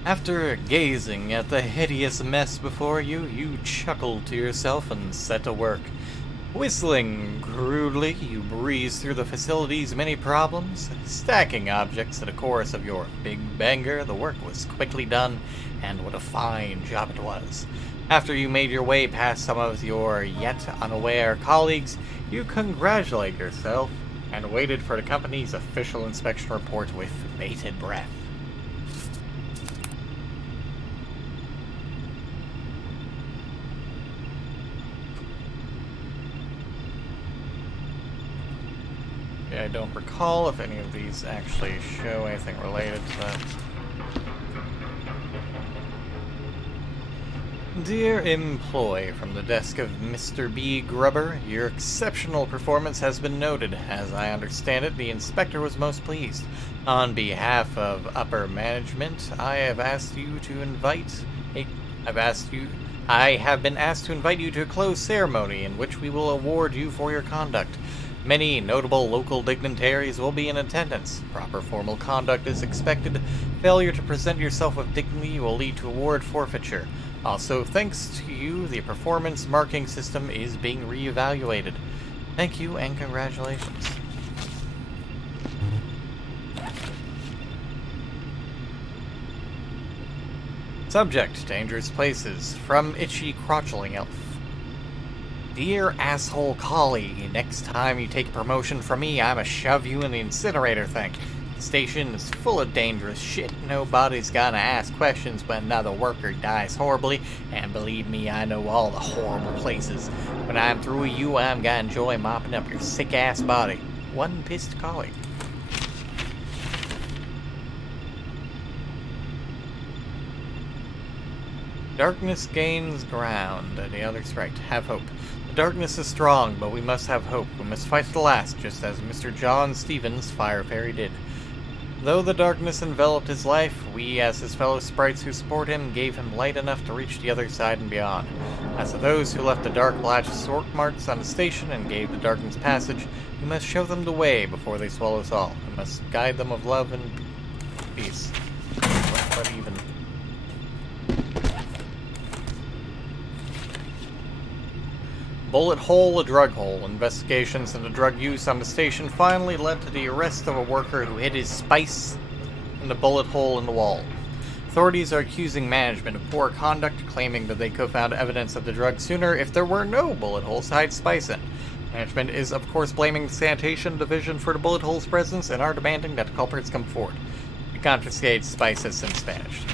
After gazing at the hideous mess before you, you chuckled to yourself and set to work. Whistling crudely, you breeze through the facility's many problems. Stacking objects to the chorus of your big banger, the work was quickly done, and what a fine job it was. After you made your way past some of your yet unaware colleagues, you congratulate yourself and waited for the company's official inspection report with bated breath. I don't recall if any of these actually show anything related to that. Dear employee, from the desk of Mr. B. Grubber, your exceptional performance has been noted. As I understand it, the inspector was most pleased. On behalf of upper management, I have been asked to invite you to a closed ceremony in which we will award you for your conduct. Many notable local dignitaries will be in attendance. Proper formal conduct is expected. Failure to present yourself with dignity will lead to award forfeiture. Also, thanks to you, the performance marking system is being reevaluated. Thank you and congratulations. Subject: dangerous places. From Itchy Crotchling Elf. Dear asshole collie, next time you take a promotion from me, I'ma shove you in the incinerator thing. The station is full of dangerous shit. Nobody's gonna ask questions when another worker dies horribly, and believe me, I know all the horrible places. When I'm through with you, I'm gonna enjoy mopping up your sick-ass body. One pissed collie. Darkness gains ground. The other's right. Have hope. The darkness is strong, but we must have hope. We must fight to the last, just as Mr. John Stevens, Fire Fairy, did. Though the darkness enveloped his life, we, as his fellow sprites who support him, gave him light enough to reach the other side and beyond. As for those who left the dark blotched sword marks on the station and gave the darkness passage, we must show them the way before they swallow us all. We must guide them with love and peace. But even... Bullet hole, a drug hole. Investigations into drug use on the station finally led to the arrest of a worker who hid his spice in the bullet hole in the wall. Authorities are accusing management of poor conduct, claiming that they could have found evidence of the drug sooner if there were no bullet holes to hide spice in. Management is, of course, blaming the sanitation division for the bullet hole's presence and are demanding that the culprits come forward. The confiscated spice has since vanished.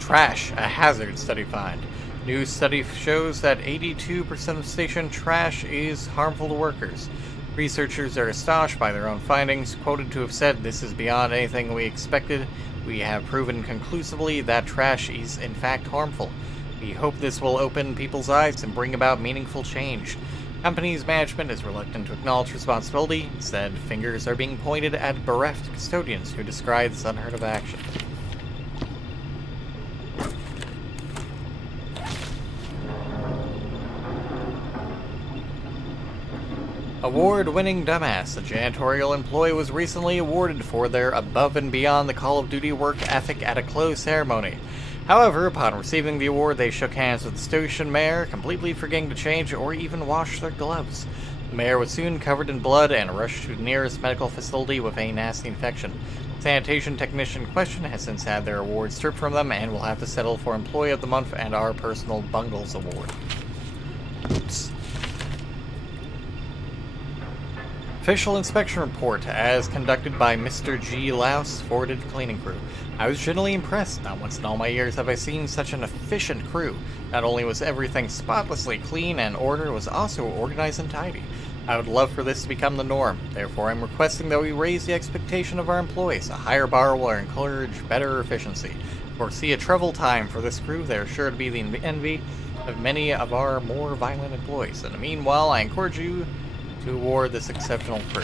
Trash, a hazard, study find. New study shows that 82% of station trash is harmful to workers. Researchers are astonished by their own findings, quoted to have said, "This is beyond anything we expected. We have proven conclusively that trash is in fact harmful. We hope this will open people's eyes and bring about meaningful change." Company's management is reluctant to acknowledge responsibility. Instead, fingers are being pointed at bereft custodians who descry this unheard of action. Award-winning dumbass, a janitorial employee, was recently awarded for their above and beyond the Call of Duty work ethic at a closed ceremony. However, upon receiving the award, they shook hands with the station mayor, completely forgetting to change or even wash their gloves. The mayor was soon covered in blood and rushed to the nearest medical facility with a nasty infection. The sanitation technician in question has since had their award stripped from them and will have to settle for Employee of the Month and our personal Bungles Award. Oops. Official inspection report, as conducted by Mr. G. Louse, forwarded cleaning crew. I was generally impressed. Not once in all my years have I seen such an efficient crew. Not only was everything spotlessly clean and ordered, it was also organized and tidy. I would love for this to become the norm. Therefore, I'm requesting that we raise the expectation of our employees. A higher bar will encourage better efficiency. Foresee a travel time for this crew. They are sure to be the envy of many of our more violent employees. In the meanwhile, I encourage you to award this exceptional crew.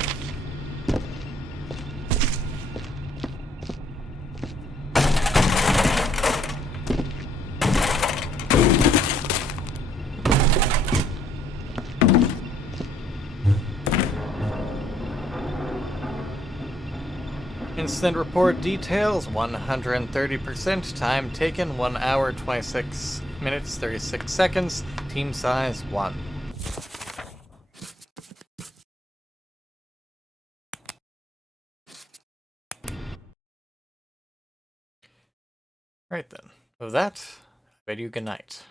Incident report details: 130%, time taken 1 hour 26 minutes 36 seconds, team size 1. Right then, with that, I bid you good night.